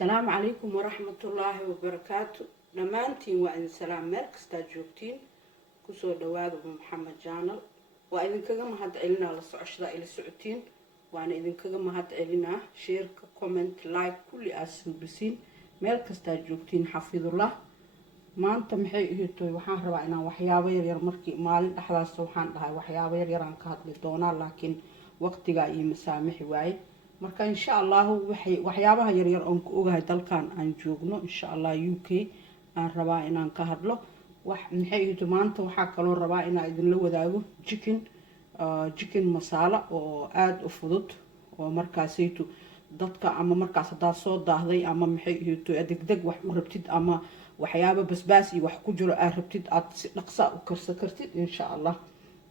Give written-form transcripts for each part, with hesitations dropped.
السلام عليكم ورحمة الله وبركاته. دمانتين وإن سلام ملك استاجوبتين كسو دواد محمد جانل وإذن كغم هاد علنا لصعشدا إلى سعوتين وأنا إذن كغم هاد علنا شير كومنت لايك كل أسن بسين ملك استاجوبتين حفظ الله ما أنت محي هيتوي وحان ربعنا وحيابا يرير مركي مالين أحدا سوحان لهاي وحيابا يريران كهاد لدونا لكن وقتها إي مسامح واي marka insha Allah waxyaabaha yar yar oo ku ogahay dalkan aan joogno insha Allah UK aan rabaa inaan ka hadlo wax maxay yihiin maanta waxa kale oo rabaa inaan idin la wadaago chicken masala oo aad u fudud oo markaasaytu dadka ama markaas hadaa soo daahday ama maxay yihiin degdeg wax u rabtid ama waxyaabo basbaas iyo wax ku jiro aad rabtid aad si dhaqso u karsan kartid insha Allah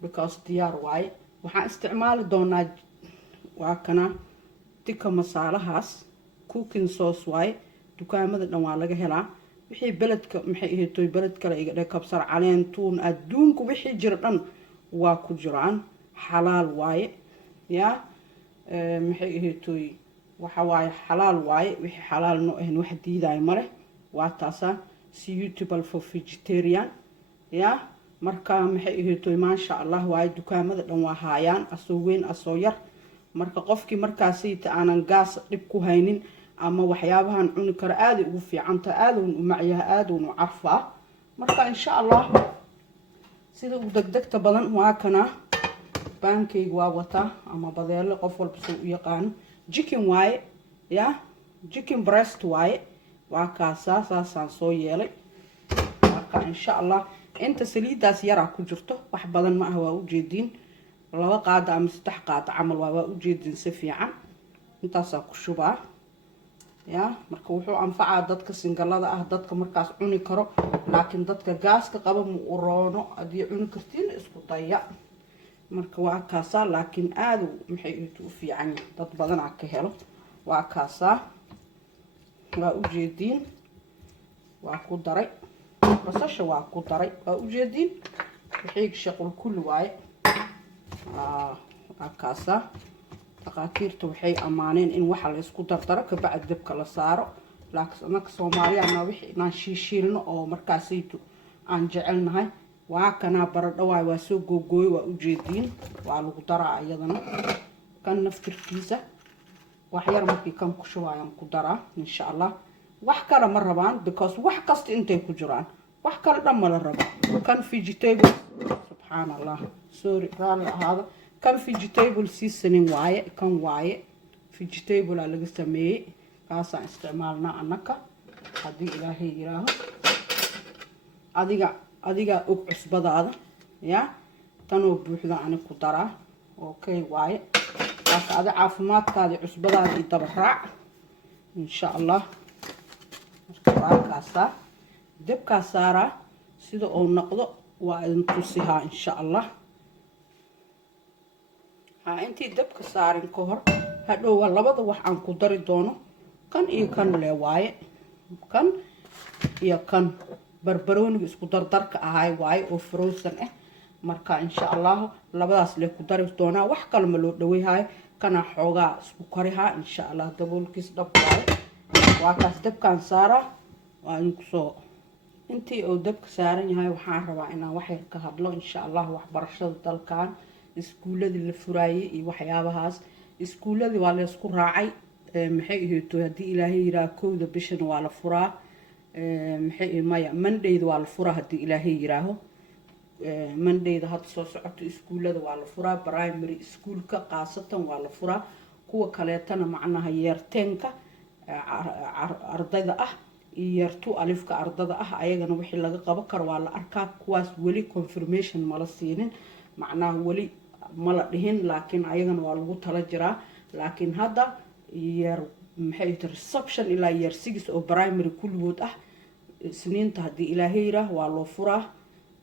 because diyaar waay waxaan isticmaali doonaa waa kana tika masalahaas cooking sauce waay dukaamada dhan waa laga helaa wixii beledka maxay ahayd beled kale iga dhig kabsar caleen tuun adduunku wixii jira dhan waa ku jiraan xalaal waaye ya maxay ahayd waxa waaye xalaal waaye wixii xalaal noo ahayn wax diiday mare waa taasa suitable for vegetarian ya marka maxay ahayd maasha Allah waaye dukaamada dhan waa haayaan asoo weyn asoo yar marka qofkii markaasayta aanan gaas dib ku haynin ama waxyaabahan cuni kara aad ugu fiicanta aad u macyaha aad u carfaa marka insha Allah sida uu degdegta badan waa kana pancake waa wata ama badeelo qof walba soo u yaqaan chicken waaye ya chicken breast waaye waa kaasaan soo yeelay marka insha Allah inta saliidaas yara ku jirto wax badan ma ah waa u jeedin laba qaada ama saddex qaada camal waa u jeedin si fiican intaas ku shubaa ya marka wuxuu anfacaa dadka singalada ah dadka markaas cuni karo laakiin dadka gaaska qaba ma u roono adii cuni kartiin isku daya marka waa kaasa laakiin aad maxay u fiican dad badan ka helo waa kaasa waa u jeedin waa ku daray basasha waa ku daray waa u jeedin wixii shaqo kullu waaye akaasa taqaatiirtu waxay amaaneen in waxa la isku dardaro ka bacd dabka la saaro laakiin anaka Soomaaliyaana wixii inaan shiishilno oo markaasaytu aan jecelnahay waa kana baradho waa soo googooy waa u jeedin waa lagu daraa ayadana kan naftirkiisa wax yar markii kan ku shubayaan ku daraa insha Allah wax kale ma rabaan because wax kasta intay ku jiraan wax kale dhan ma la rabo kan vegetable subhanallah sorry raan hada kan vegetable seasoning waaye kan waaye vegetable laga sameeyay kaasaan isticmaalna anaka hadii Ilaahay yiraaho adiga og cusbadaada ya tan oo buuxda aan ku daraa okay waaye ada caafimaadkaada cusbadaada i daba raac insha Allah marka dabka saara sida oo noqdo waa in tusiha insha Allah intii dabka saarin ka hor hadhow labada wax aan ku dari doono kan iyo kan le waaye kan iyo kan barbarooniga isku dardarka ahay waaye oo frozen marka insha Allah labadaas le ku dari doona wax kale ma loo dhaweeyahay kana xoogaa isku kariha insha Allah daboolkiis dhab waaye waa kaas dabkan saara waa in ku soo intii oo dabka saaran yahay waxaan rabaa inaan wax yar ka hadlo insha Allah waxbarashada dalkan iskuuladii la furaayay iyo waxyaabahaas iskuuladii waa la isku raacay maxay ahayd hadii Ilaahay yiraahdo kowda bishan waa la furaa maxay maya Monday waa la furaa hadii Ilaahay yiraahdo Monday had soo socoto iskuulada waa la furaa primary schoolka qaasatan waa la furaa kuwa kaleetana macnaha yeerteenka ardayda ah yartu alifka ardada ah ayagana wixii laga qabo kar waa la arkaa kuwaas wali confirmation ma la siinin macnaha wali ma la dhihin laakiin ayagana waa lagu tala jiraa laakiin hadda yar maxay reception ilaa year 6 oo primary kulligood ah isniinta hadii Ilaahay yiraahdo waa loo furaa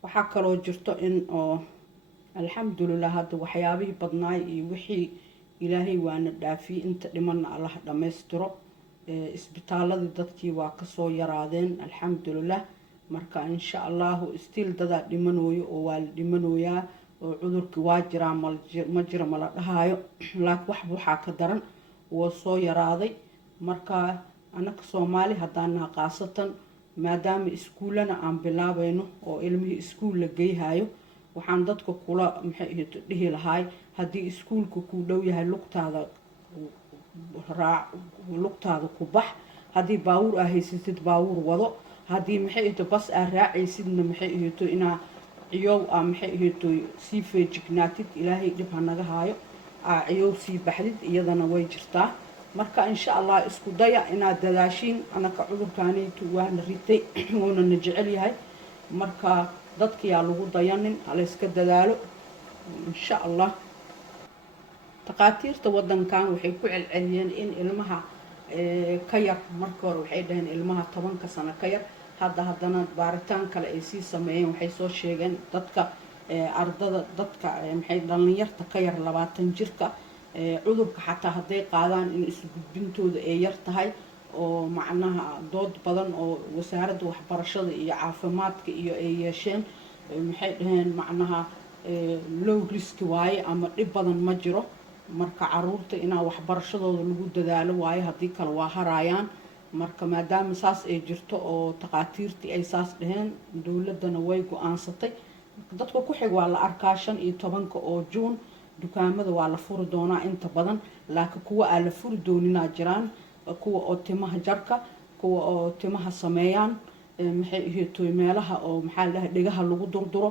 waxa kale oo jirto in oo alxamdulillah hadda waxyaabihii badnaay iyo wixii Ilaahay waana dhaafiyay inta dhimanna Allah dhameystiro isbitaalada dadkii waa ka soo yaraadeen alxamdulillah marka insha Allah still dada dhimanooyo oo waa dhimanooyaa oo cudurkii waa jiraa ma jira ma la dhahayo laakiin wax waxa ka daran oo soo yaraaday marka annaka Soomaali haddaana qaasatan maadaama iskuulana aan bilaabayno oo ilmihii iskuul la geeyayo waxaan dadka kula dhihi lahaay haddii iskuulka ku dhow yahay lugtaada ku bax haddii baawur aa haysatid baawur wado haddii bas aa raacaysidna inaa ciyow aa sii feejignaatid ilaahay dhib ha naga haayo aa ciyow sii baxdid iyadana way jirtaa marka insha allah isku daya inaad dadaashiin anaka cudurkaanaytu waana ritay wuuna na jecel yahay marka dadkiyaa lagu dayanin halayska dadaalo insha allah takhaatiirta wadankan waxay ku celceliyeen in ilmaha ka yar marka hore waxay dhaheen ilmaha 10 sano ka yar haddana baaritaan kale ay sii sameeyeen waxay soo sheegeen dadka ardada dadka dhalinyarta ka yar 20 jirka cudurka xataa hadday qaadaan in isgudbintooda ay yar tahay oo macnaha dood badan oo wasaaradda waxbarashada iyo caafimaadka iyo ay yeesheen maxay dhaheen macnaha low risk waaye ama dhib badan ma jiro marka caruurta inaa waxbarashadooda lagu dadaalo waaye haddii kale waa harayaan marka maadaama saas ay jirto oo takhaatiirtii ay saas dhaheen dowladdana way go-aansatay dadka ku xig waa la arkaa 15 oo Juun dukaamada waa la furi doonaa inta badan laakiin kuwa aan la furi dooninaa jiraan kuwa oo timaha jarka kuwa oo timaha sameeyaan meelaha oo maxaa la dhigaha lagu durduro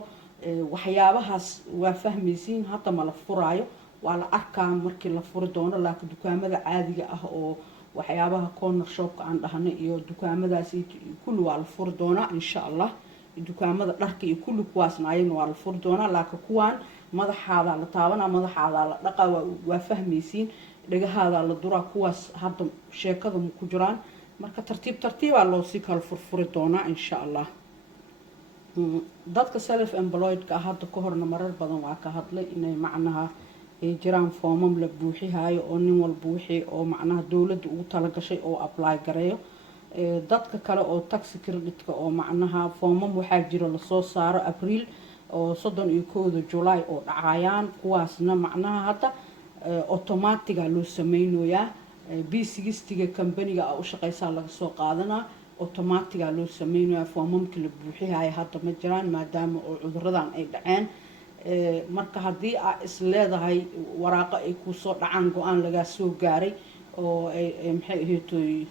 waxyaabahaas waa fahmaysiin hadda ma la furaayo waa la arkaa markii la furi doono laakiin dukaamada caadiga ah oo waxyaabaha corner shopka aan dhahno iyo dukaamadaasi kulli waa la furi doonaa insha allah dukaamada dharka iyo kulli kuwaasna ayagana waa la furi doonaa laakiin kuwaan madaxaada la taabanaa madaxaada la dhaqaa waa fahmaysiin dhagahaada la duraa kuwaas hadda sheekada ku jiraan marka tartiibaa loo sii kala furfuri doonaa insha allah dadka self employed ka hadda ka horna marar badan waa ka hadlay inay macnaha ay jiraan foomam la buuxihayo oo nin walba wixii oo macnaha dowladda ugu talagashay oo apply gareeyo dadka kale oo taxi credit-ka oo macnaha foomam waxaa jira lasoo saaro April oo 31 July oo dhacayaan kuwaasna macnaha hadda automatic loo sameeynayaa B60 company-ga u shaqeysaa laga soo qaadanaa automatic loo sameeynayaa foomamka la buuxihayo hadda ma jiraan maadaama oo cuduradan ay dhaceen marka haddii aad is leedahay waraaqo ay ku soo dhacaan go-aan laga soo gaaray oo ay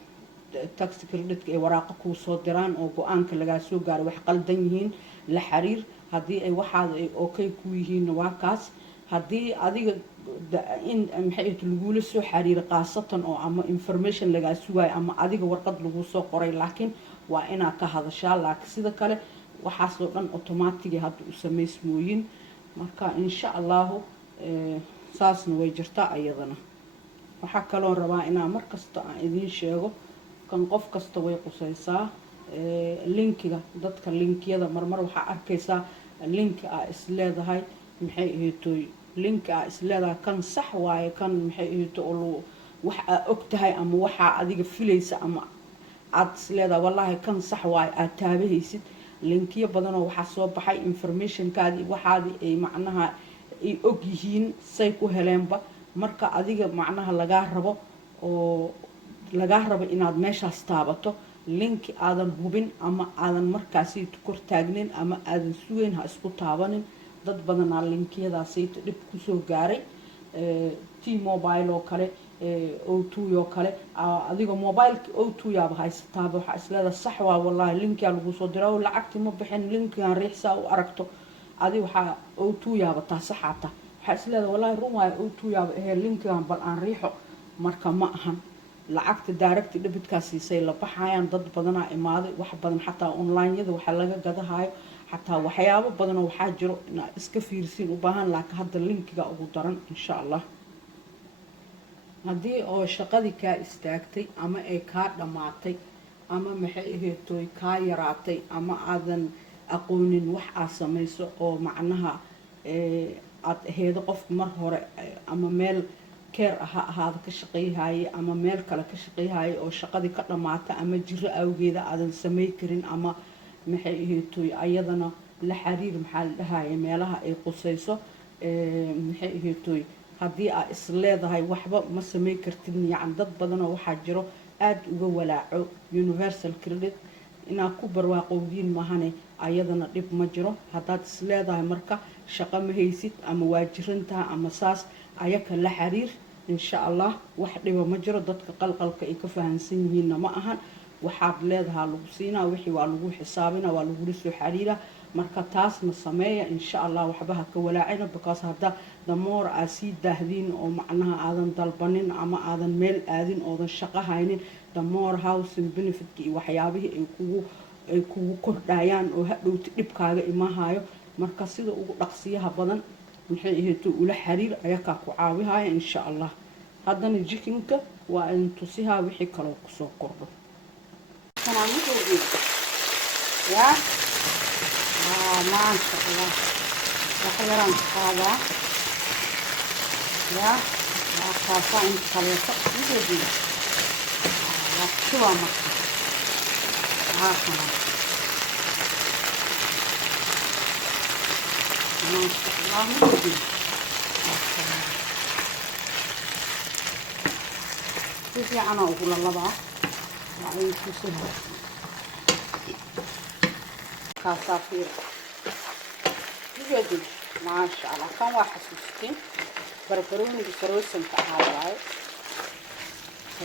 taxi credit-ka ay waraaqo ku soo diraan oo go-aanka laga soo gaaray wax qaldan yihiin la xiriir haddii ay waxaad ay okay ku yihiin waa kaas haddii adiga in lagula soo xiriir qaasatan oo ama information laga sugaay ama adiga warqad lagu soo qoray laakiin waa inaad ka hadashaa laakiin sida kale waxaas oo dhan automatic hadda u sameysmooyin marka insha Allah saasna way jirtaa ayadana waxa kale oo rabaa inaan markasta aan idin sheego kan qof kasta way qusaysaa linkiga dadka linkiyada marmar waxa arkaysaa link ah is leedahay link ah is leedahay kan sax waaye kan wax ogtahay ama waxa adiga filaysa ama aad is leedahay wallahi kan sax waaye aad taabahaysid linkiyo badan oo waxa soo baxay information-kaadi waxaadi ay macnaha ay og yihiin say ku heleenba marka adiga macnaha laga rabo inaad meeshaas taabato link aadan hubin ama aadan markaasi kor taagnin ama aadan sugeyn ha isku taabanin dad badan aa linkiyadaasi dib ku soo gaaray T-Mobile oo kale O2 oo kale adiga mobile-ka O2 yaaba haysataa waxa isleeda sax waa wallahi linkiga lagu soo diray lacagti ma bixin linkigan riixsa u aragto adi waxa O2 yaaba taa saxata waxa isleeda wallahi run waa O2 yaaba linkigan bal aan riixo marka ma ahan lacagta direct debit-kaasi say la baxayaan dad badan imaaday wax badan xataa online-yada waxa laga gadahayo xataa waxyaabo badan oo waxa jiro inaad iska fiirsiin u baahan laakiin hadda linkiga ugu daran insha Allah haddii oo shaqadii ka istaagtay ama ay ka dhamaatay ama ka yaraatay ama aadan aqoonin wax aad samayso oo macnaha aad aheedo qof mar hore ama meel keer ahaada ka shaqeeyay ama meel kale ka shaqeeyay oo shaqadii ka dhamaatay ama jiro awgeeda aadan sameey karin ama ayadana la xiriir maxaa la dhahayaa meelaha ay qusayso haddii aad is leedahay waxba ma sameey kartid yacni dad badan oo waxaa jiro aad uga walaaco universal credit inaa ku barwaaqowdiin mahane ayadana dhib ma jiro haddaad is leedahay marka shaqo ma haysid ama waa jirantaha ama saas ayaka la xiriir insha allah wax dhiba ma jiro dadka qalqalka ay ka fahansan yihiinna ma ahan waxaad leedahaa lagu siinaa wixii waa lagu xisaabina waa lagula soo xiriira marka taasna sameeya insha allah waxba ha ka walaacina because hadda damoor aa sii daahdiin oo macnaha aadan dalbanin ama aadan meel aadin oodan shaqo haynin damoor housing benefitka iyo waxyaabihii ay kugu kordhayaan oo hadhowti dhibkaaga imahayo marka sida ugu dhaqsiyaha badan maxay ahayd ula xiriir ayakaa ku caawihaya insha allah haddana jikinka waa in tusihaa wixii kaloo kusoo kordho ya maasha allah wax yaraan qaadaa ya waa kaasaa inta kaleeto ujeedin waa marka haakana maasha allah ujeedin si fiicana ugula labaa waa in kusiha kaasaa fiira ujeedin maasha allah kan waa xasuustiin barbarooniga saroosanka ahaa waaye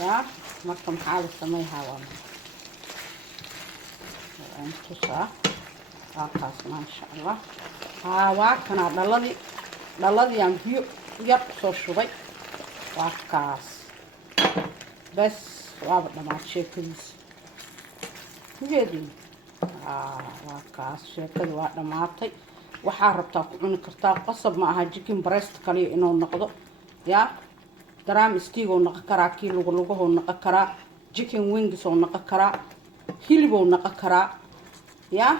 yaa marka maxaa la sameeyhaa waa tusaa waa kaas maasha allah waa kanaa dhaladii aan biyo yar soo shubay waa kaas bas waaba dhammaad sheekadiisa ujeedin waa kaas sheekadii waa dhammaatay waxaa rabtaa ku cuni kartaa qasab ma aha chicken breast kaliya inuu noqdo yaa drum steak oo noqon karaa kii lugahoo noqon karaa chicken wings oo noqon karaa hilib oo noqon karaa yaa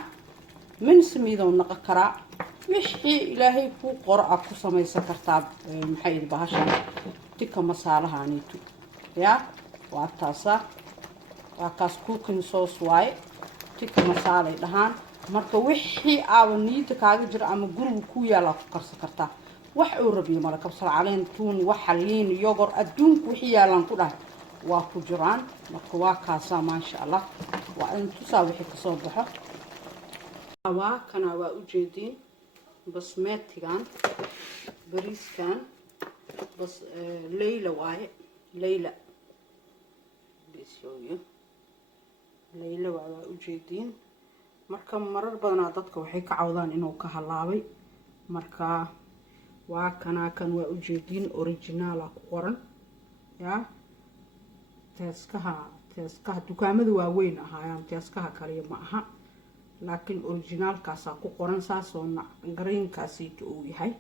mincemeat oo noqon karaa wixii ilaahay kuu qoro aad ku samaysan kartaa maxay bahashan tikka masaalahaaniitu yaa waa taasaa waa kaas cooking sauce waaye tikka masaalay dhahaan marka wixii aaba niyada kaaga jira ama guriga ku yaala ku karsan kartaa wax uu rabiyo mala kabsar caleen tuun waxa liin yogurt adduunku wixii yaalan ku dhahay waa ku jiraan marka waa kaasaa maasha allah waa in tusaa wixii kasoo baxo waa kana waa ujeediin basmatigan bariiskan bas leyla waaye leyla bisooyo leyla waa ujeediin marka marar badanaa dadka waxay ka cawdaan inuu ka halaabay marka waa kana kan waa ujeediin original ku qoran yaa teeskaha dukaamada waaweyn ahaayaan teeskaha kaliya ma aha laakiin originalkaasa ku qoran saasoo greenkaasiita uu yahay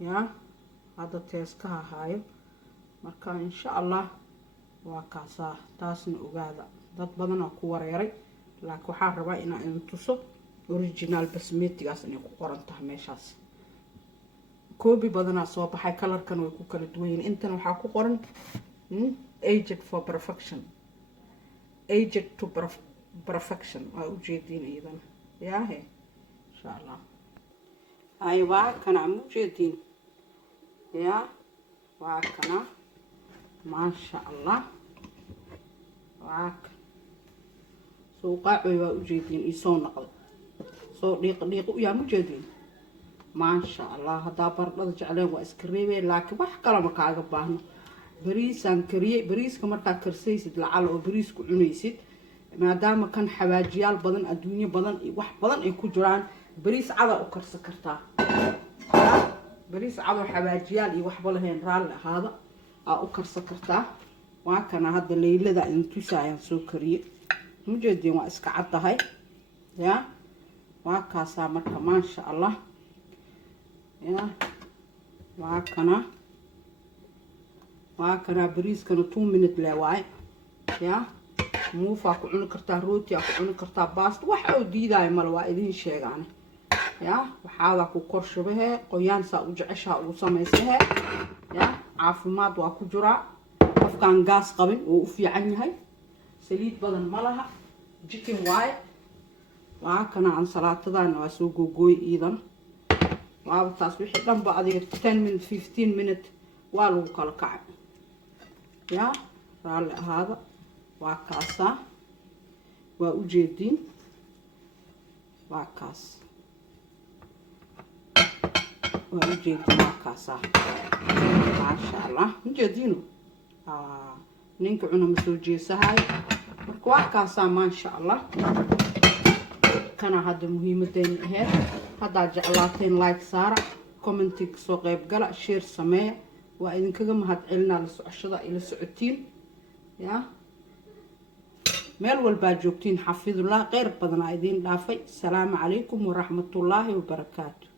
yaa hadda teeskaha ahaayo marka insha allah waa kaasaa taasna ogaada dad badanaa ku wareeray laakiin waxaan rabaa inaan tuso original basmatigaas inay ku qoran tahay meeshaas koobi badanaa soo baxay kalarkan way ku kala duwan yihiin intan waxaa ku qoran aged for perfection aged to perfection waa ujeediin iyadan yaahe insha allah ay waa kana ma ujeediin yaa waa kana maasha allah waa suuqaacoy waa ujeediin isoo noqday soo dhiiq yaa ma ujeediin maasha allah haddaa baradhada jecleen waa iska reebeen laakiin wax kalama kaaga baahno bariisaan kariyey bariiska markaa karsaysid lacal oo bariisku cunaysid maadaama kan xawaajiyaal badan adduunyo badan wax badan ay ku jiraan bariis cada u karsan kartaa bariis cado xawaajiyaal iyo waxba lahayn raalli ahaada aa u karsan kartaa waa kana hadda leylada intusaayaan soo kariyey mujeediin waa iska caddahay yaa waa kaasaa marka maasha allah yaa waa kana bariiskana 2 minute le waaye yaa muufaa ku cuni kartaa rooti aa ku cuni kartaa baasta wax oo diidaayo male waa idiin sheegaane yaa waxaadaa ku kor shubahee qoyaan saa u jeceshaa ugu samaysahee yaa caafimaad waa ku jiraa qofkaan gaas qabin oo u fiican yahay saliid badan ma laha chicken waaye waa kana ansalaatadana waa soo googooy iidan waaba taas wixii dhanba adiga 10 minute 15 minute waa lagu kala kacay yaa raalli ahaada وكاسا وأجدين وكاس وأجدين وكاسا ما شاء الله مجدينه نينك عنا مسوجي سهاي وكاسا ما شاء الله كان هذا مهم دين هيك هذا جعلاتين لايك سارة كومنتيك سو قيب قلع شير سماية وإذن كغم هاد علنا لسعشدة إلى سعودين يا ميل والباجوكتين حفظ الله غير بدنا إذين دافي السلام عليكم ورحمة الله وبركاته.